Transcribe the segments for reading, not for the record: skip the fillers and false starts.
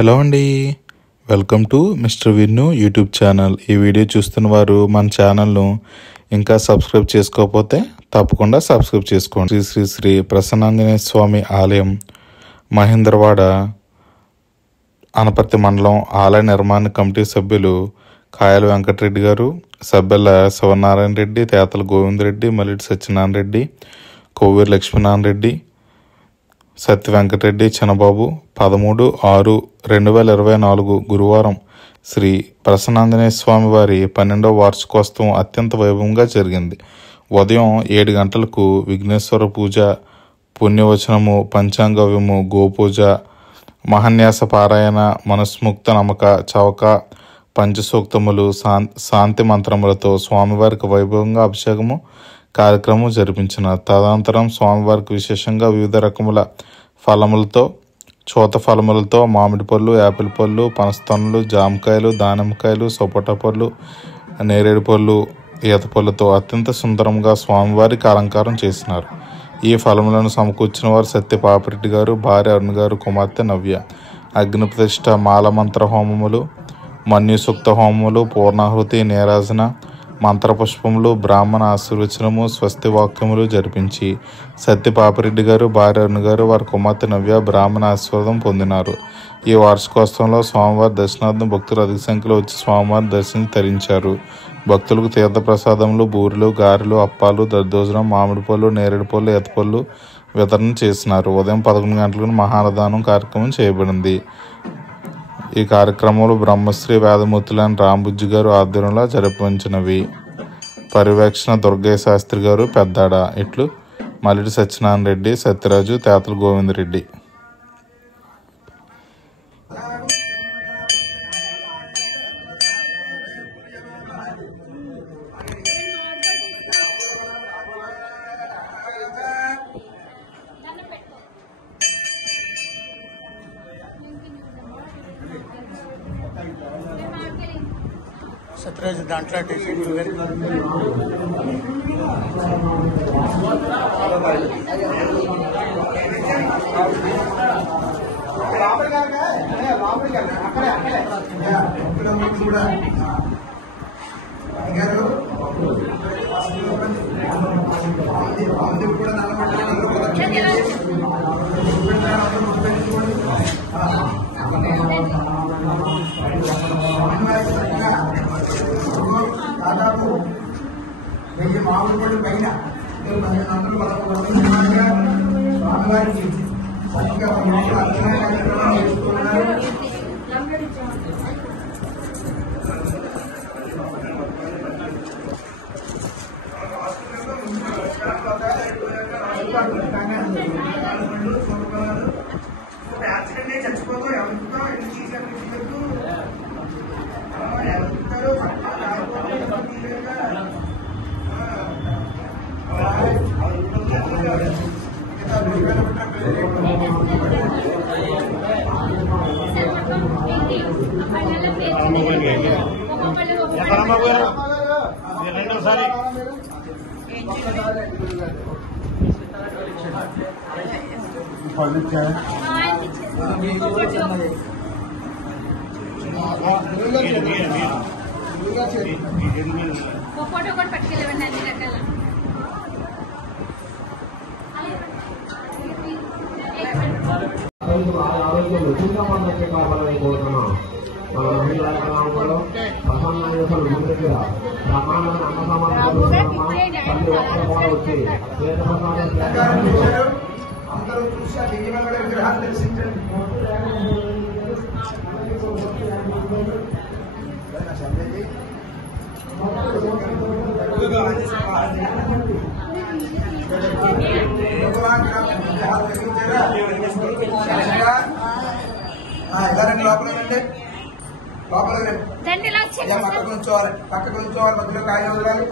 Hello అండి, welcome to Mister Vinnu YouTube channel. ఈ video చూస్తున్న వారు మన ఛానల్ను ఇంకా సబ్స్క్రైబ్ చేసుకోకపోతే తప్పకుండా సబ్స్క్రైబ్ చేసుకోండి. శ్రీ శ్రీ శ్రీ ప్రసన్నాంజనేయ స్వామి ఆలయం, మహేంద్రవాడ, అనపర్తి మండలం ఆలయ నిర్మాణ కమిటీ సభ్యులు కాయల వెంకటరెడ్డి గారు, సబ్బెల్ల శివనారాయణ రెడ్డి, తేతల గోవిందరెడ్డి, మల్లిటి సత్యనారాయణ రెడ్డి, కోవూరి లక్ష్మీనారాయణ రెడ్డి, సత్య వెంకటరెడ్డి చిన్నబాబు 13/6/2024 గురువారం శ్రీ ప్రసన్నాంజనేయ స్వామి వారి 12వ వార్షికోత్సవం అత్యంత వైభవంగా జరిగింది. ఉదయం 7 గంటలకు విఘ్నేశ్వర పూజ, పుణ్యవచనము, పంచాంగవ్యము, గోపూజ, మహాన్యాస పారాయణ, మనస్ముక్త నమ్మక చవక, పంచసూక్తములు, శాంతి మంత్రములతో స్వామివారికి వైభవంగా అభిషేకము కార్యక్రమం జరిపించిన తదనంతరం స్వామివారికి విశేషంగా వివిధ రకముల ఫలములతో, చూత ఫలములతో, మామిడి పళ్ళు, యాపిల్ పళ్ళు, పనస్తనులు, జామకాయలు, దానిమ్మకాయలు, సపోటా పళ్ళు, నేరేడు పళ్ళు, ఈత పళ్ళతో అత్యంత సుందరంగా స్వామివారికి అలంకారం చేసినారు. ఈ ఫలములను సమకూర్చిన వారు సత్య పాపిరెడ్డి గారు, భార్య అరుణ్ గారు, కుమార్తె నవ్య. అగ్ని ప్రతిష్ఠ, మాలమంత్ర హోమములు, మన్యుసూక్త హోమములు, పూర్ణాహుతి, నీరాజన, మంత్రపుష్పములు, బ్రాహ్మణ ఆశీర్వచనము, స్వస్తి వాక్యములు జరిపించి సత్య పాపిరెడ్డి గారు, భార్య అరుణ్ గారు, వారి కుమార్తె నవ్య బ్రాహ్మణ ఆశీర్వాదం పొందినారు. ఈ వార్షికోత్సవంలో స్వామివారి దర్శనార్థం భక్తులు అధిక సంఖ్యలో వచ్చి స్వామివారిని దర్శించి తరించారు. భక్తులకు తీర్థప్రసాదములు, బూరెలు, గారెలు, అప్పాలు, దద్దోజనం, మామిడి పళ్ళు, నేరేడు పళ్ళు, ఈతపళ్ళు వితరణ చేసినారు. ఉదయం 11 గంటలకు మహానదానం కార్యక్రమం చేయబడింది. ఈ కార్యక్రమంలో బ్రహ్మశ్రీ వేదమూర్తులైన రాంబుజ్జి గారు ఆధ్వర్యంలో జరిపించినవి. పర్యవేక్షణ దుర్గయ్య శాస్త్రి గారు, పెద్దాడ. ఇట్లు మల్లిటి సత్యనారాయణ రెడ్డి, సత్యరాజు, తేతల గోవిందరెడ్డి. సత్యరాజు దాంట్లో దాదాపు 1000 మామిడి పళ్ళు పైన స్వామివారికి చక్కగా అర్చన కార్యక్రమం చేసుకున్నారు. యాక్సిడెంట్ చచ్చిపోతూ ఎవరితో ఎన్ని తీసుకెళ్ళి ఎవరు రెండోసారి ఫోటో కూడా పట్టుకెళ్ళవండి అన్ని రకాల ఆరోగ్యం రుచిగా మనకి కావాలని కోరుతున్నాం. మన మహిళా గ్రామంలో ప్రసన్నాంజనేయుల గుడి దగ్గర బ్రహ్మాండమైన అన్న సమాధానం తల్లి ఒక్కరు కూడా వచ్చి అందరూ చూసా దివ్యమైన విగ్రహాన్ని దర్శించండి. ఎవరండి లోపల రండి, లోపల రండి. పక్కకు నుంచోవాలి, పక్కకు నుంచోవాలి, మధ్యలో కాయ వదలాలి.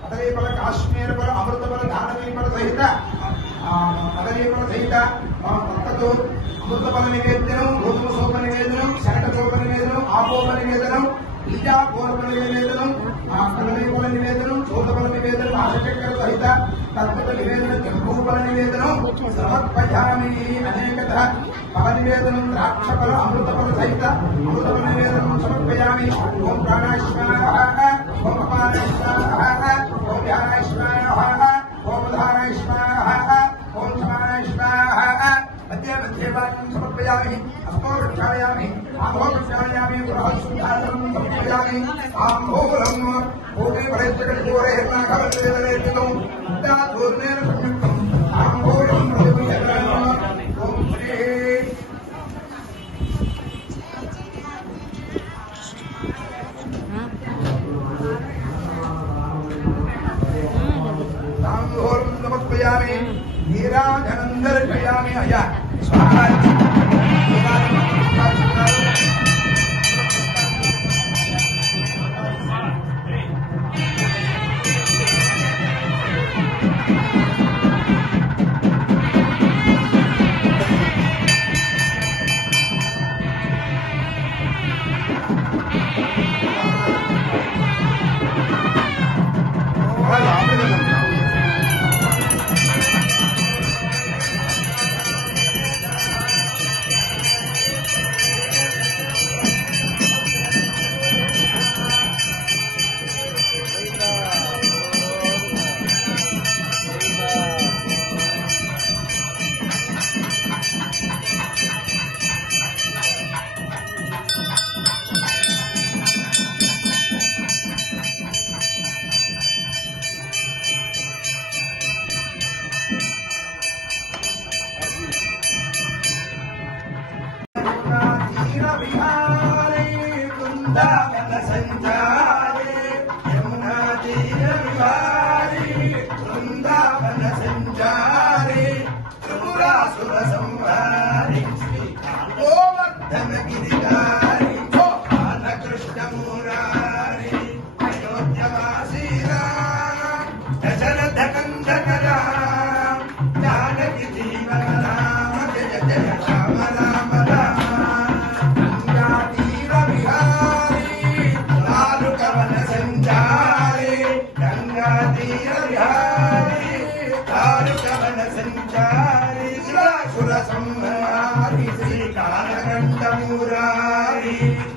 కదలీఫల కాశ్మీర ఫల అమృత ఫల దానవీ ఫల సహిత కదలీఫల సహిత భక్తతో అమృత ఫల నివేదనం, గోధుమ సోప నివేదనం, శనగ సోప నివేదనం, ఆపోప నివేదనం, విద్యా పూర్వ నివేదనం, కదలీఫల నివేదనం, చోదఫల నివేదనం, ఆశచక్ర సహిత తద్భుత నివేదనం, జంబూఫల నివేదనం సమర్పయామి. అనేకత ఫల నివేదనం, ద్రాక్ష ఫల అమృత ఫల సహిత అమృత ఫల నివేదనం సమర్పయామి. ఓం ప్రాణాయ స్వాహ, ఓం అపానాయ స్వాహ, ఓం ధ్యానాయ స్వాహ, ఓం ఉదానాయ స్వాహ, ఓం సమానాయ స్వాహ. మధ్య మధ్య వాక్యం సమర్పయామి. అస్తో ప్రక్షాళయామి, ఆంభో ప్రక్షాళయామి, బృహత్సుందాసనం సమర్పయామి. ఆంభోలం ఓకే పరేచ్చకటికోరే హిరణాఘవత్రేవరేతితం ఉద్దాధూర్ణేన సంయుక్తం ఆంభోలం ప్రతిమయగ్రహం. ఓం శ్రీ तांबूलं समर्पयामि, नीराजनं दर्शयामि. अया स्वाहा.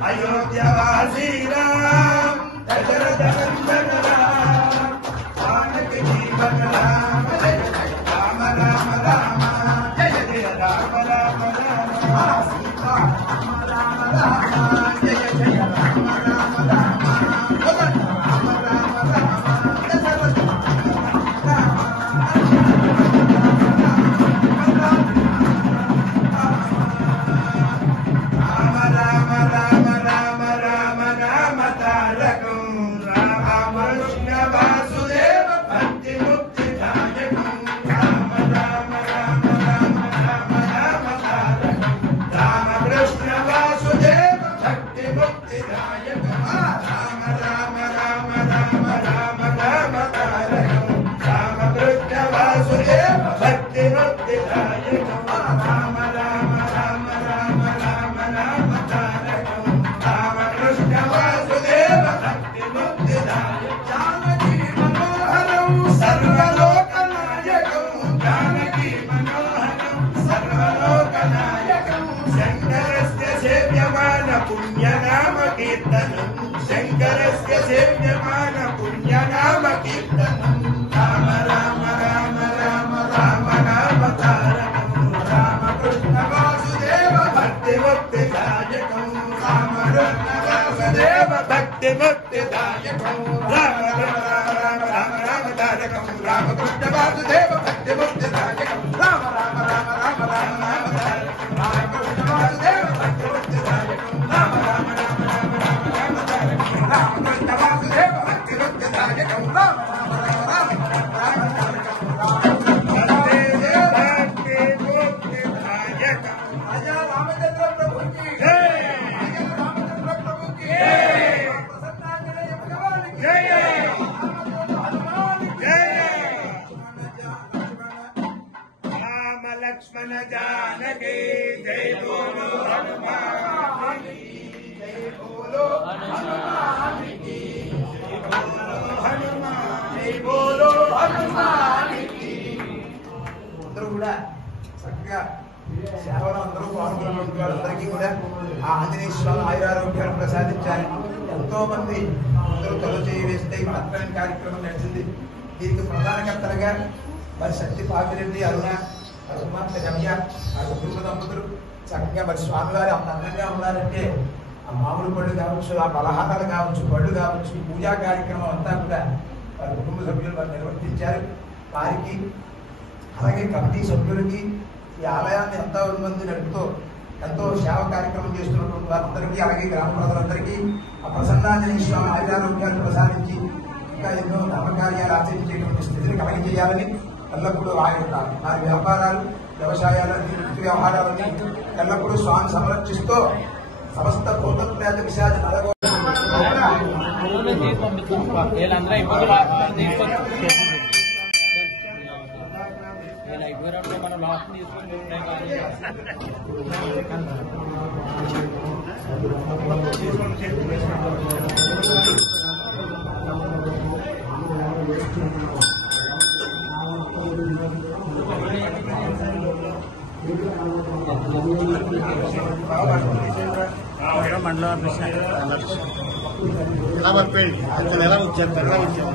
अयोध्यावासी राम दशरथ नंदन राम जानकी जीवन राम जय जय राम राम राम जय जय राम राम राम सीता राम राम राम जय जय राम राम राम राम राम राम दशरथ शंकरस्य सेव्यमान पुण्यनाम कीर्तनम् राम राम राम राम राम नाम तारकम् रामकृष्ण वासुदेव भक्ति मुक्ति दायकम् रामकृष्ण वासुदेव भक्ति मुक्ति दायकम् राम राम राम राम राम तारकम् रामकृष्ण वासुदेव भक्ति मुक्ति दायकम् राम राम राम राम राम नाम तारकम् रामकृष्ण वासुदेव भक्ति मुक्ति दायकम् राम राम राम राम राम नाम तारकम् रामकृष्ण वासुदेव भक्ति मुक्ति दायकम् राम राम राम राम राम तारकम् भक्ति मुक्ति दायकम् राजा रामचंद्र प्रभु की जय राजा रामचंद्र प्रभु की जय प्रसन्नांजनेय भगवान की जय। लक्ष्मण जानकी जय बोलो हनुमान की जय बोलो हनुमान की जय बोलो हनुमान की అందరూ కూడా చక్కగా సేవలో అందరూ పాల్గొన్న వాళ్ళందరికీ కూడా ఆ ఆంజనేయ స్వామి ఆయురారోగ్యాలు ప్రసాదించాలి. ఎంతో మంది అందరూ తొలి చేయి వేస్తే పత్రం కార్యక్రమం నడిచింది. దీనికి ప్రధానకర్తలుగా మరి సత్య పాపిరెడ్డి అరుణ కుమార్తె రమ్య ఆ కుటుంబ దంపతులు చక్కగా మరి స్వామివారు అంత అందంగా ఉన్నారంటే ఆ మామిడి పళ్ళు కావచ్చు, ఆ పలహారాలు కావచ్చు, పళ్ళు కావచ్చు, పూజా కార్యక్రమం అంతా కూడా వారి కుటుంబ సభ్యులు వారు నిర్వర్తించారు. వారికి అలాగే కమిటీ సభ్యులకి ఈ ఆలయాన్ని ఎంతో మంది నడుపుతూ ఎంతో సేవ కార్యక్రమం చేస్తున్నటువంటి వారందరికీ అలాగే గ్రామ ప్రజలందరికీ ఆ ప్రసన్నాంజనేయ స్వామి ఆయురారోగ్యాలు ప్రసాదించి ఇంకా ఎన్నో ధర్మకార్యాలు ఆచరించేటువంటి స్థితిని కలిగజేయాలని ఎల్లప్పుడూ వారి వ్యాపారాలు వ్యవసాయాలన్నీ వృత్తి వ్యవహారాలన్నీ ఎల్లప్పుడూ స్వామి సంరక్షిస్తూ సమస్త భూతప్రేత విశాఖ నలగో మనం లాస్ట్ తీసుకుని మండలం ఎలా పడిపోయి అతను ఎలా వచ్చారు ఎలా వచ్చారు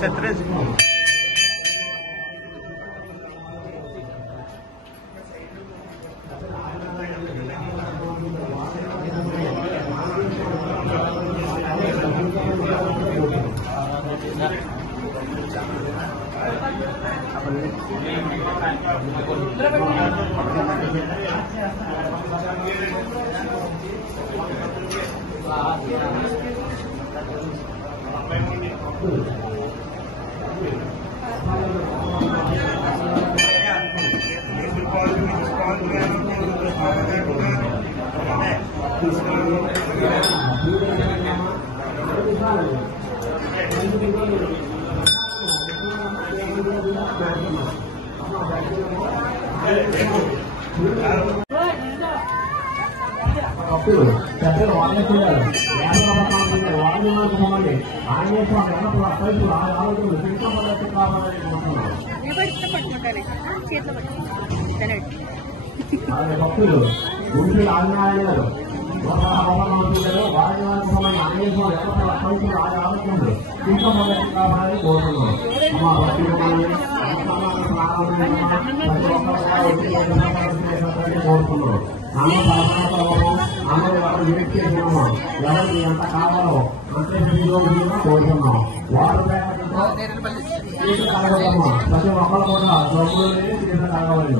సత్రేజ్ పెద్దలు వాళ్ళే చేయాలి. వాళ్ళని ఆంజనేయ స్వామి ఎన్నప్పుడు అక్కడికి ఆలోచనలు శిల్పం కావాలని భక్తులు గుంటూరు ఆంజనేయ గారు వారి ఆంజనేయ స్వామి ఎన్నప్పుడు అక్కడికి ఆలోచనలు శిల్పం కావాలని కోరుతున్నాం. మా భక్తులు కోరుతున్నాం. ఎవరికి ఎంత కావాలో అంతే కోరుతున్నాం. వాటర్ ప్రతి ఒక్కరు కూడా డబ్బులు తాగవాలి.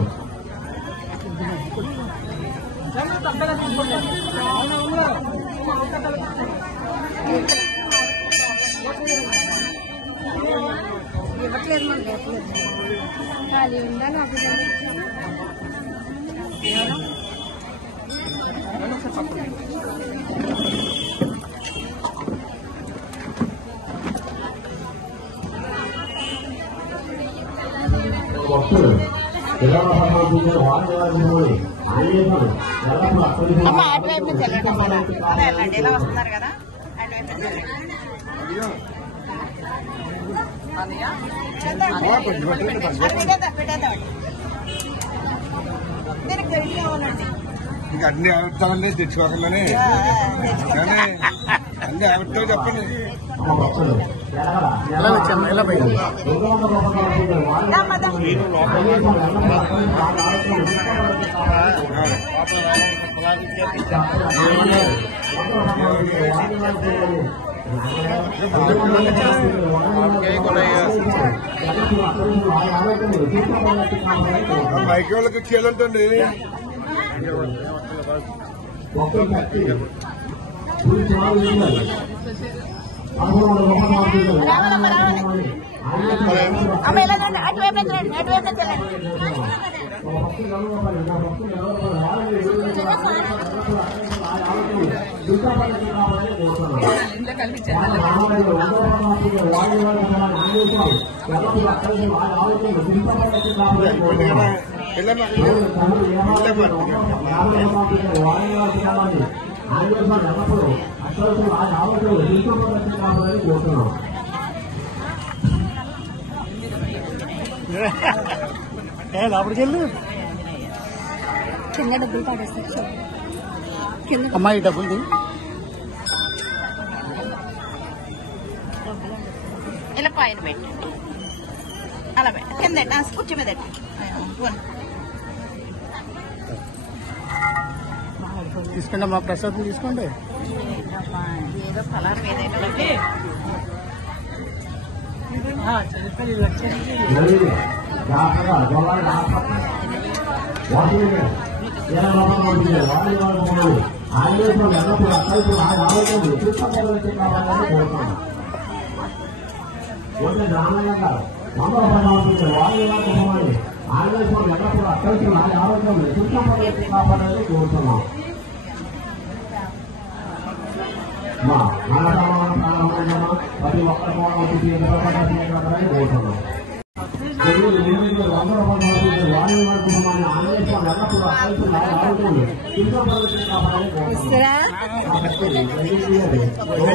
ఇవ్వట్లేదు మనకి ఖాళీ ఉందా నాకు భక్తులు ఎలా వస్తున్నారు కదా ఇంకా అన్ని ఆవిడతామని తెచ్చుకోకమని అన్ని ఆవిడతో చెప్పండి. ఎలా వచ్చాము ఎలా పోయింది మైకి వాళ్ళకి చేయాలంటండి. అమ్మ ఇలా రండి, అటువైపు నుంచి రండి, అటువైపు నుంచి రండి. లోపలికి వెళ్ళు. కింద డబ్బులు పడేస్తారు కింద అమ్మాయి డబ్బులు ఇలా పైన పెట్టి అలా పెట్టి కింద కూర్చో మీద తీసుకోండి అమ్మా, ప్రసాదం తీసుకోండి. ఏదో ఫలారం ఏదైతే ప్రతి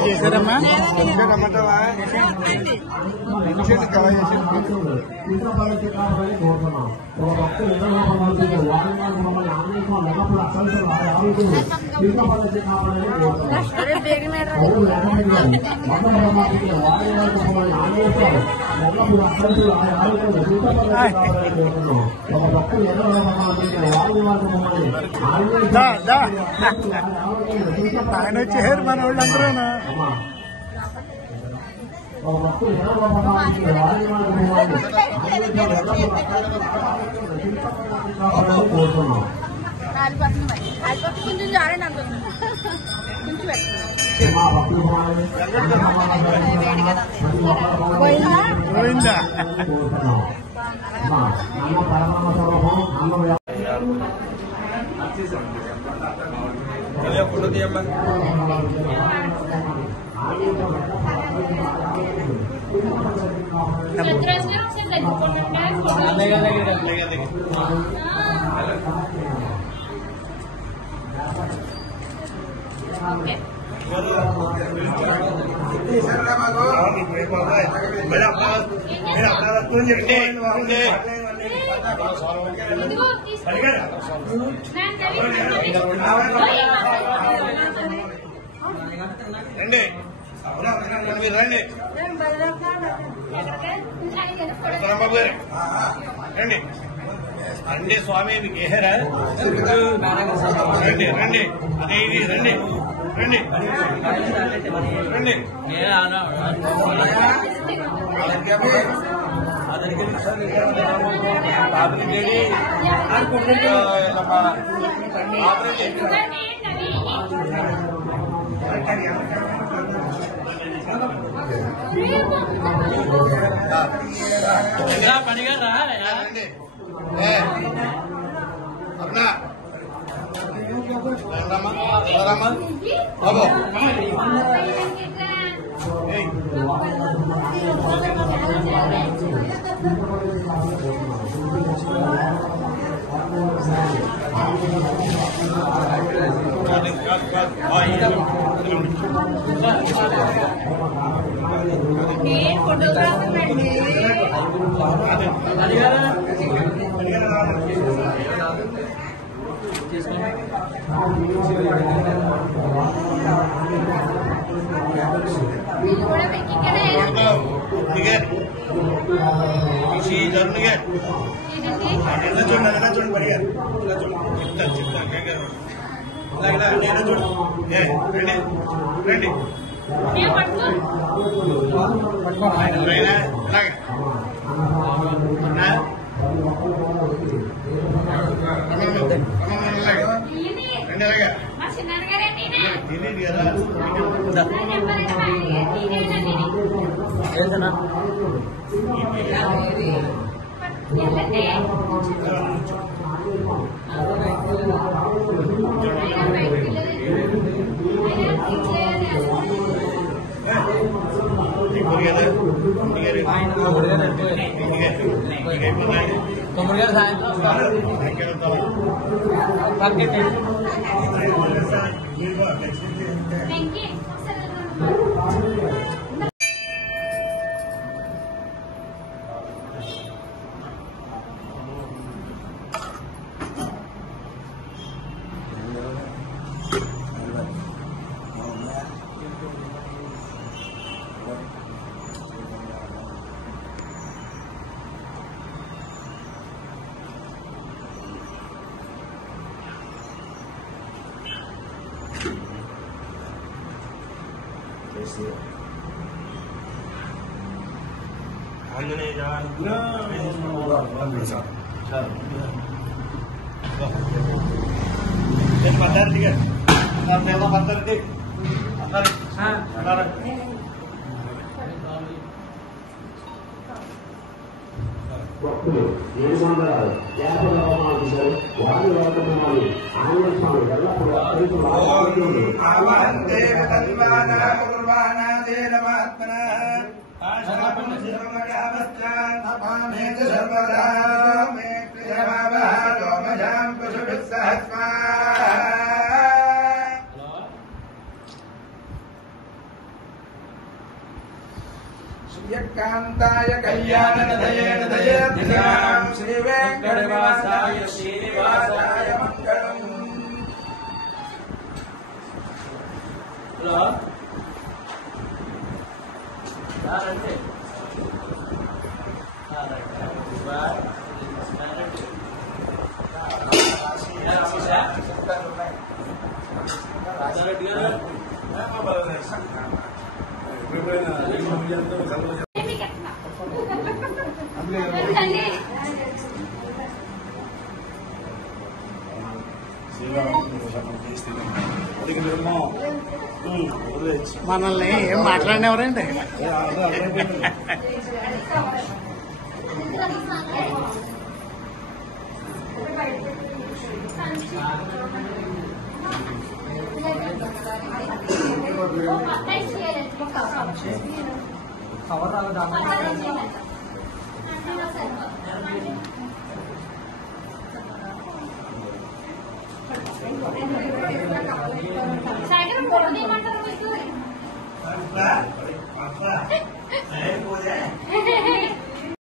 చేశారమ్మా. ఆయన వచ్చేసారు మన వాళ్ళందరూ. కొంచెం జారండి అంత పోయిందా? రండి మీరు రండి రండి రండి స్వామి మీకు ఏహరా రండి రండి అదే ఇది రండి రండి రండి తెలియదు కదా కొమ్మరిగారు భక్తులు 750 రూపాయలు ఇచ్చారు. వారి వర్తమానాలు ఆంజనేయ స్వామి ఎల్లప్పుడూ కాంతాయ కళ్యాణదయేన దయేర్దిశాం శ్రీ వెంకటనివాసాయ శ్రీనివాసాయ మంగళం. మనల్ని ఏం మాట్లాడినవరండి కవర్ రాదు